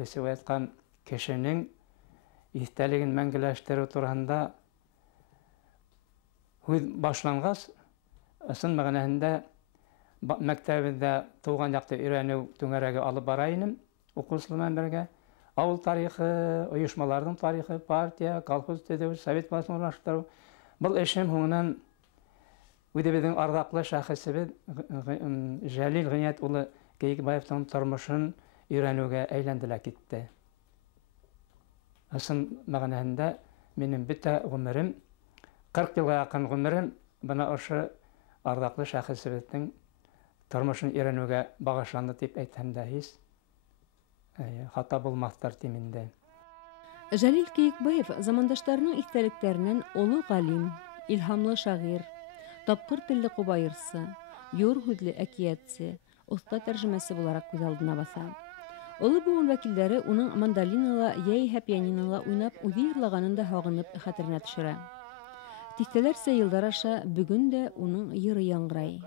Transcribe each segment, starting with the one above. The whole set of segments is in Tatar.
кесеп айткан кешенең истәлеген мәңгеләштерү турында һүз башлангас, ысын мәгънәһендә мәктәбендә туган якты өйрәнү түңәрәге алып бара инем, укучылармен бергә. Авыл тарихы, оешмаларның тарихы, партия, колхоз төзү, совет властын урнаштыру. Был эшем һуңынан үҙебеҙҙең арҙаҡлы шәхесебеҙ Жәлил Ғиниәт улы Кейекбаевтың тормошон өйрәнеүгә әйләнде лә китте. Ысын мәғәнәһендә минең бөтә ғүмерем, 40 йылға яҡын ғүмерем бына ошо арҙаҡлы шәхесебеҙҙең тормошон өйрәнеүгә бағышланды тип әйтһәм дә һис хата булмаҫтар тим инде. Жәлил Кейекбаев замандаштарының иҫтәлектәренән оло ғалим, илһамлы шағир, тапҡыр телле ҡубайырсы, юр һүҙле әкиәтсе, оҫта тәржемәсе булараҡ күҙ алдына баҫа. Оло быуын вәкилдәре уның мандолинала йәиһә пианинала уйнап үҙе йырлағанын да һағынып хәтеренә төшөрә. Тиҫтәләрсә йылдар аша бөгөн дә уның йыры яңғырай.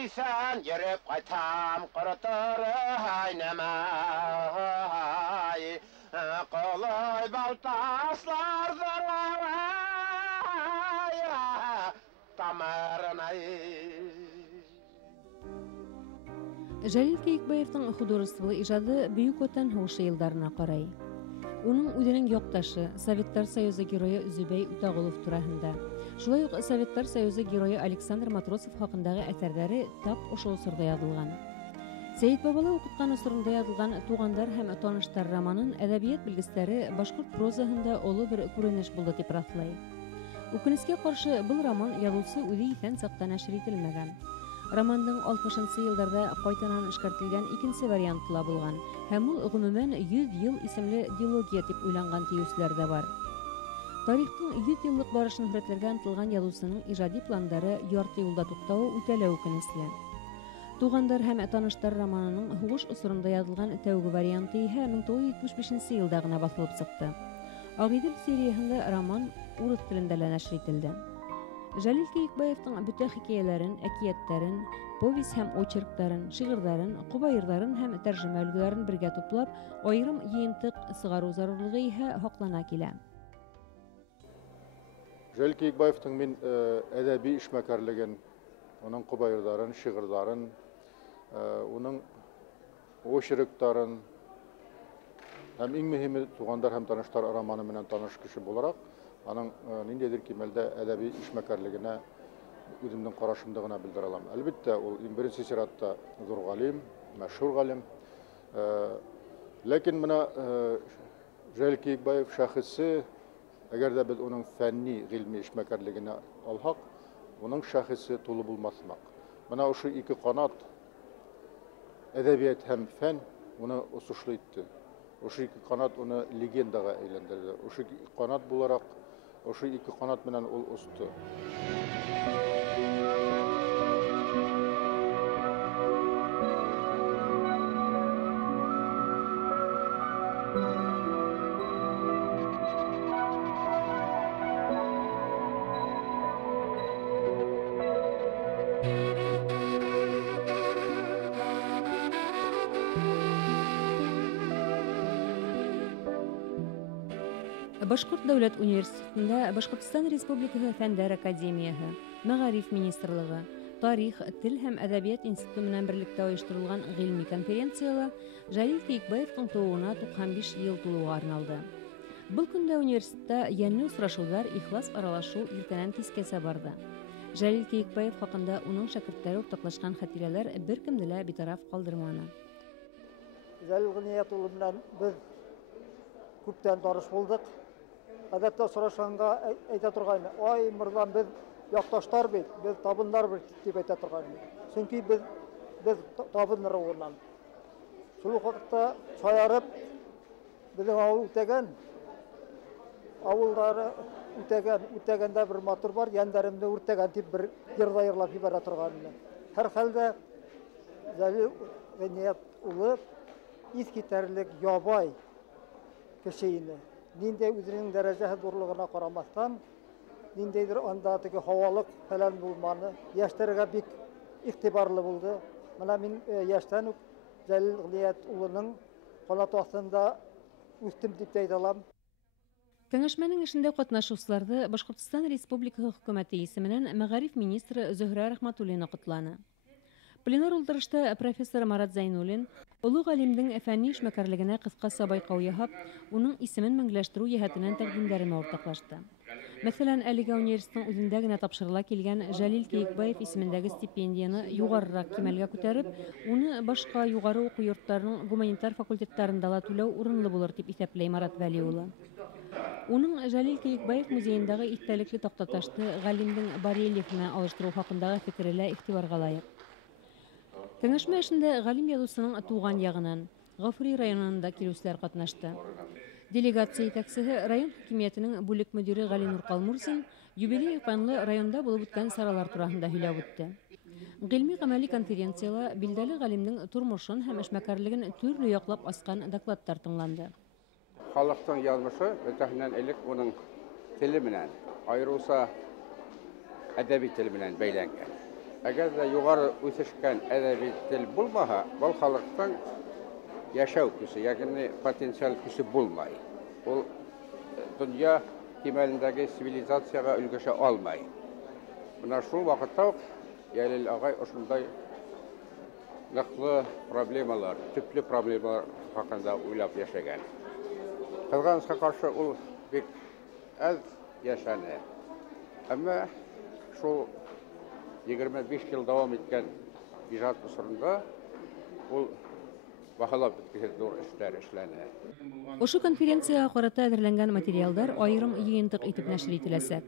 İsən yerib qaytam qırıtır haynəməy Qolay baltaslardır tamarınay Жәлил Кейекбаевтың художестволы ижады Бөйөк Ватан һуғышы йылдарына ҡарай. Уның үҙенең яҡташы, Советтар Союзы геройы Зөбәй Үтәғолов тураһында, шулай уҡ Советтар Союзы геройы Александр Матросов хаҡындағы әҫәрҙәре тап ошо осорҙа яҙылған. Сәйет Бабала уҡытҡан осоронда яҙылған «Туғандар һәм таныштар» романын әҙәбиәт белгестәре башҡорт прозаһында оло бер күренеш булды тип раҫлай. Үкенескә ҡаршы, был роман яҙыусы үҙе иҫән саҡта нәшер ителмәгән. Романдың 60-нчы йылдарҙа ҡайтанан эшкәртелгән икенсе варианты ла булған, һәм ул ғөмүмән 100 йыл исемле дилогия тип уйланған тиеүселәр ҙә бар. Тарихтың 100 йыллыҡ барышын һүрәтләргә ынтылған яҙыусының ижади пландары ярты юлда туҡтауы үтә лә үкенесле. «Туғандар һәм таныштар» романының һуғыш осоронда яҙылған тәүге варианты иһә 1975 йылда ғына баҫылып сыҡты. «Ағиҙел» серияһында роман урыҫ телендә лә нәшер ителде. Жәлил Кейекбаевтың бөтә хикәйәләрен, әкиәттәрен, повесть һәм очерктарын, шиғырҙарын, ҡобайырҙарын һәм тәржемә өлгөләрен бергә туплап, айырым йыйынтыҡ сығарыу зарурлығы иһә һаҡлана килә. Жәлил Кейекбаевтың мин әҙәби эшмәкәрлеген, уның ҡобайырҙарын, шиғырҙарын, уның очерктарын һәм иң мөһиме «Туғандар һәм таныштар» романы менән таныш кеше булараҡ, аның ниндәйҙер кимәлдә әҙәби эшмәкәрлегенә үҙемдең ҡарашымды ғына белдерә алам. Әлбиттә, ул иң беренсе сиратта ҙур ғалим, мәшһүр ғалим. Ләкин бына Жәлил Кейекбаев шәхесе, әгәр ҙә беҙ уның фәнни, ғилми эшмәкәрлегенә алһаҡ, уның шәхесе тулы булмаҫмаҡ. Бына ошо ике ҡанат, әҙәбиәт һәм фән, уны осошло итте. Ошо ике ҡанат уны легендаға әйләндерҙе. Ошо ике ҡанат булараҡ, ошо ике ҡанат менән ул осто. Башҡорт дәүләт университетында Башҡортостан Республикаһы Фәндәр академияһы, Мәғариф министрлығы, Тарих, тел һәм әҙәбиәт институты менән берлектә ойошторолған ғилми конференцияла Жәлил Кейекбаевтың тыуыуына 95 йыл тулыуға арналды. Был көндә университетта йәнле осрашыуҙар, ихлас аралашыу иртәнән кискәсә барды. Жәлил Кейекбаев хаҡында уның шәкерттәре уртаҡлашҡан хәтирәләр бер кемде лә битараф ҡалдырманы. Жәлил Ғиниәт улы менән беҙ күптән таныш булдыҡ. Әдәттә сорашканга әйтә торган, ай мырзам, без якташлар бит, без табыннар бит дип әйтә торган. Чөнки без табын районынан. Шул вакытта шаярып безнең авыл үтәгән, авыллары үтәгәндә бер матур бар, яндәремне үртәгән дип бер җырда йырлап ибәрә торган. Һәр хәлдә Җәлил Гыният улы искитәрлек ябай кеше иде. Нинди үзенең дәрәҗәсе зурлыгына карамастан, ниндидер анда теге һавалык фәлән булманы, яшьләргә бик игътибарлы булды. Менә мин яшьтән үк Җәлил Гыният улының канат астында үстем дип әйтә алам. Кәңәшмәнең эшендә катнашучыларны Башкортстан Республикасы Хөкүмәте исеменнән Мәгариф министры Зөһрә Рәхмәтуллина котланы. Пленар утырышта профессор Марат Зайнуллин олуг галимдең фәнни эшмәкәрлегенә кыскасы байкау яһап, уның исемен мәңгеләштерү җәһәтеннән тәкъдимнәрен уртаклашты. Мәсәлән, әлегә университетның үзендә генә тапшырыла килгән Җәлил Кәекбаев исемендәге стипендияны югарырак кимәлгә күтәреп, уны башка югары уку йортларының гуманитар факультетларында ла түләү урынлы булыр дип исәпләй Марат Вәлиулы. Уның Җәлил Кәекбаев музеендагы истәлекле тактаташты галимдең барельефына алыштыру хакындагы фикере лә игътибарга лаек. Кәңәшмә эшендә галим язучының туган ягыннан Гафури районында килүчеләр катнашты. Делегация итәкчесе район хакимиятенең бүлек мөдире Галинур Калмурзин юбилей фанлы районда булып үткән саралар турында һөйләп үтте. Гыйльми-гамәли конференциялар билдәле галимнең тормышын һәм эшмәкәрлеген төрле яклап аскан докладлар тыңланды. Халыктың язмышы бөтәһеннән элек уның теле белән, айрылса әдәби тел белән бәйләнгән. Әгәр дә югары үсешкән әдәби тел булмаһа, бу халыктың яшәү көсе, ягъни потенциал көсе булмай. Ул дөнья кимәлендәге цивилизацияга өлгәшә алмай. Менә шул вакытта Җәлил агай ошондай ныклы проблемалар, төпле проблемалар хакында уйлап яшәгән. Кызганычка каршы ул бик әз яшәне. Әмма шул 25 ел дәвам иткән иҗат усырында ул баһалап беткән зур эшләр эшләнә. Ошо конференцияга карата әзерләнгән материалдар аерым йыйынтык итеп нәшер ителәсәк.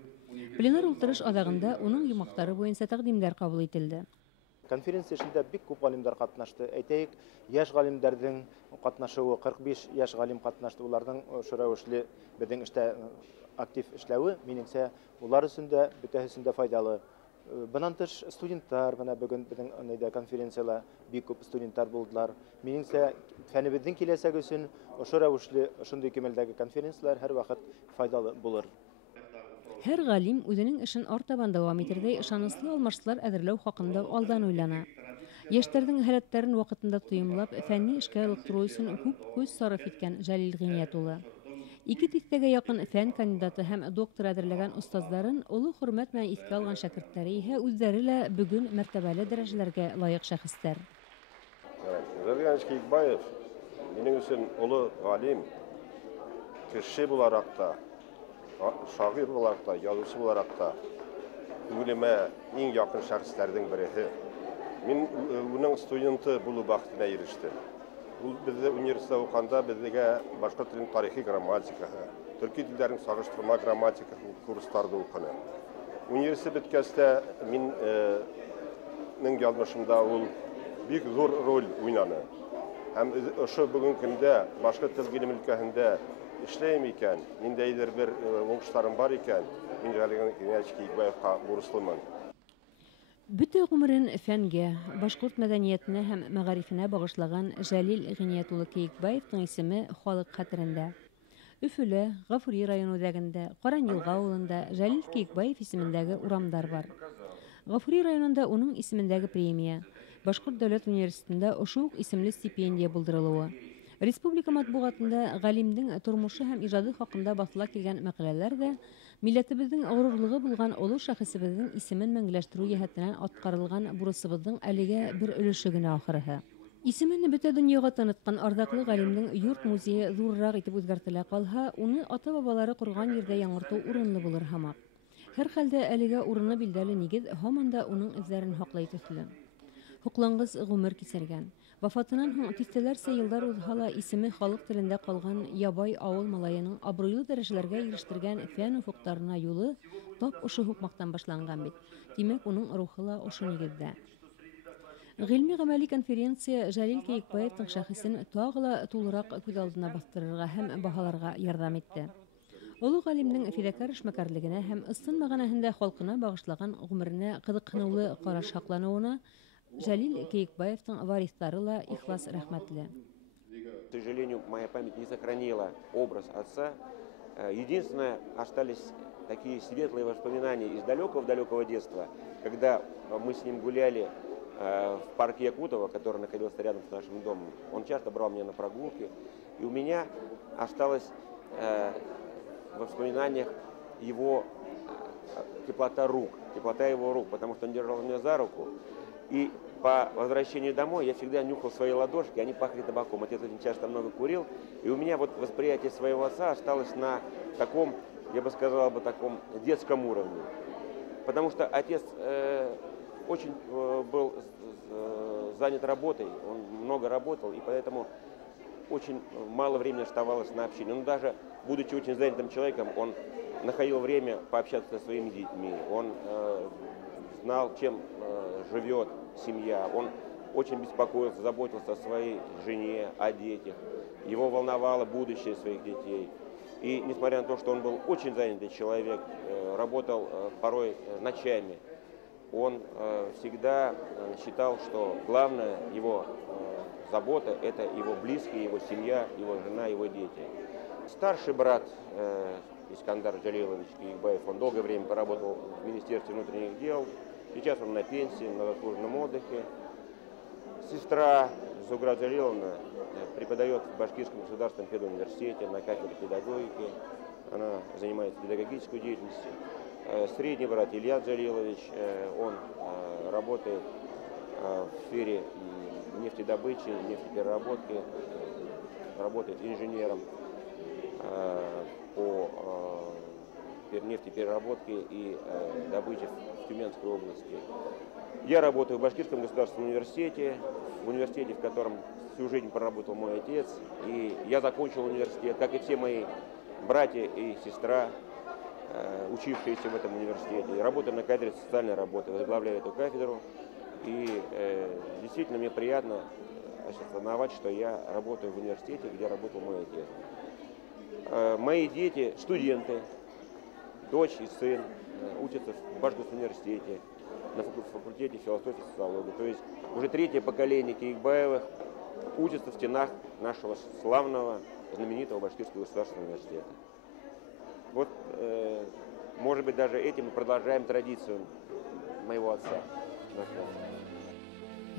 Пленар утырыш адагында уның йомактары буенча тәкъдимнәр кабул ителде. Конференция эшендә бик күп галимдар катнашты. Әйтәйек, яшь галимнәрнең катнашуы 45 яшь галим катнашты. Уларның ошо рәвешле безнең эштә актив эшләве, минемчә, улар өчен дә бөтәһесен дә файдалы. Bundan tыш студентлар, менә бүген безнең конференциялар бик күп студентлар булдылар. Минемчә, фәнебезнең киләсәге өчен ошо рәвешле, шундый кимәлдәге конференциялар һәр вакыт файдалы булыр. Һәр галим үзенең эшен артабан дәвам итәргә ышанычлы алмашлар әзерләү хакында алдан уйлана. Яшьләрнең һәләтләрен вакытында тоемлап, фәнни эшкә алыштыру өчен күп күз сарыф иткән Җәлил Гыният улы. 200-гә якын фән кандидаты һәм доктор әзерләгән остазларын олы хөрмәт белән искә алган шәкертләре иһә үзләре лә бүген мәртәбәле дәрәҗәләргә лаек шәхестәр. Җәлил Кәекбаев минем өчен олы галим, кеше буларак та, шагыйрь буларак та, язучы буларак та үлемә иң якын шәхесләрнең бере. Мин уның студенты булу бәхетенә ирештем. Ул бездә университетта укганда безгә башка телнең тарихи грамматикаһы, төрки телләренең сагыштырма грамматикаһы курсларда укыды. Университет беткәчтә минем язмышымда ул бик зур роль уйнады. Һәм ошо бүгенге көндә башка тел гыйлем өлкәһендә эшләйм икән, ниндәйдер бер уңышларым бар икән, мин Җәлил Кәекбаевка бурычлымын. Бөтә гомерен фәнгә, башкорт мәдәниятенә һәм мәгарифенә багышлаган Җәлил Гыният улы Кәекбаевның исеме халык хәтерендә. Өфөлә, Гафури районы үзәгендә, Каранъелга авылында Җәлил Кәекбаев исемендәге урамдар бар. Гафури районында уның исемендәге премия, Башкорт дәүләт университетында ошо ук исемле стипендия булдырылуы. Республика матбугатында галимдең тормышы һәм иҗады хакында басыла килгән мәкаләләр дә милләтебезнең горурлыгы булган олы шәхесебезнең исемен мәңгеләштерү җәһәтеннән аткарылган бурысыбызның әлегә бер өлеше генә ахыры. Исемен бөтә дөньяга таныткан ардаклы галимнең йорт музее зуррак итеп үзгәртелә калса, уны ата-бабалары корган җирдә яңарту урынлы булыр һәм. Һәр хәлдә әлегә урыны билдәле нигез һаман да уның эзләрен хаклый төсле. Хуклангыз гомер кисергән. Вафатынан һуң тиҫтәләрсә елдар узһа ла исеме халык телендә калган ябай авыл малаеның абруйлы дәрәҗәләргә ирештергән фән уфуктарына юлы тап ошо һукмактан башланган бит. Димәк, уның рухы ла ошо нигездә. Гыйльми-гамәли конференция Җәлил Кәйекбаевның шәхесен тагы ла тулырак күз алдына бастырырга һәм баһаларга ярдәм итте. Олы галимнең фидакар эшмәкәрлегенә һәм ысын мәгънәһендә халкына багышлаган гомеренә кызыксынулы караш һаклануына Җәлил Кәйекбаевның варислары ла ихлас рәхмәтле. К сожалению, моя память не сохранила образ отца. Единственное, остались такие светлые воспоминания из далекого детства, когда мы с ним гуляли в парке Якутова, который находился рядом с нашим домом. Он часто брал меня на прогулки, и у меня осталось в воспоминаниях его теплота его рук, потому что он держал меня за руку. И по возвращению домой я всегда нюхал свои ладошки, они пахли табаком. Отец очень часто много курил, и у меня вот восприятие своего отца осталось на таком, я бы сказал, таком детском уровне. Потому что отец очень был занят работой, он много работал, и поэтому очень мало времени оставалось на общение. Но даже будучи очень занятым человеком, он находил время пообщаться со своими детьми, он знал, чем живет семья, он очень беспокоился, заботился о своей жене, о детях, его волновало будущее своих детей. И несмотря на то, что он был очень занятый человек, работал порой ночами, он всегда считал, что главная его забота – это его близкие, его семья, его жена, его дети. Старший брат Искандар Джалилович Кәйекбаев, он долгое время поработал в Министерстве внутренних дел. Сейчас он на пенсии, на заслуженном отдыхе. Сестра Зугра Джалиловна преподает в Башкирском государственном педуниверситете на кафедре педагогики. Она занимается педагогической деятельностью. Средний брат Илья Джалилович, он работает в сфере нефтедобычи, нефтепереработки, работает инженером по нефтепереработке и добыче в Тюменской области. Я работаю в Башкирском государственном университете, в котором всю жизнь проработал мой отец. И я закончил университет, как и все мои братья и сестра, учившиеся в этом университете. Я работаю на кафедре социальной работы, возглавляю эту кафедру. И действительно мне приятно осознавать, что я работаю в университете, где работал мой отец. Мои дети, студенты, дочь и сын учатся в Башкирском университете, на факультете философии и социологии. То есть уже третье поколение Кәйекбаевых учатся в стенах нашего славного, знаменитого Башкирского государственного университета. Вот, может быть, даже этим мы продолжаем традицию моего отца.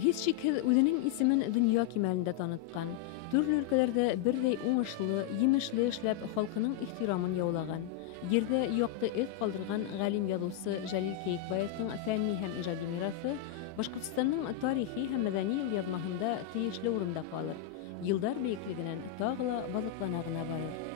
Һис шикһеҙ үҙенең исемен донъя кимәлендә таныткан, төрлө өлкәләрдә берҙәй уңышлы, емешле эшләп халҡының ихтирамын яулаган, ерҙә яҡты эҙ ҡалдырған ғалим яҙыусы Җәлил Кәйекбаевтың фәнни һәм ижади мираҫы Башҡортостанның тарихи һәм мәҙәни юлъяҙмаһында тейешле урында ҡалыр, йылдар бейеклегенән тағы ла баҙыҡлана ғына барыр.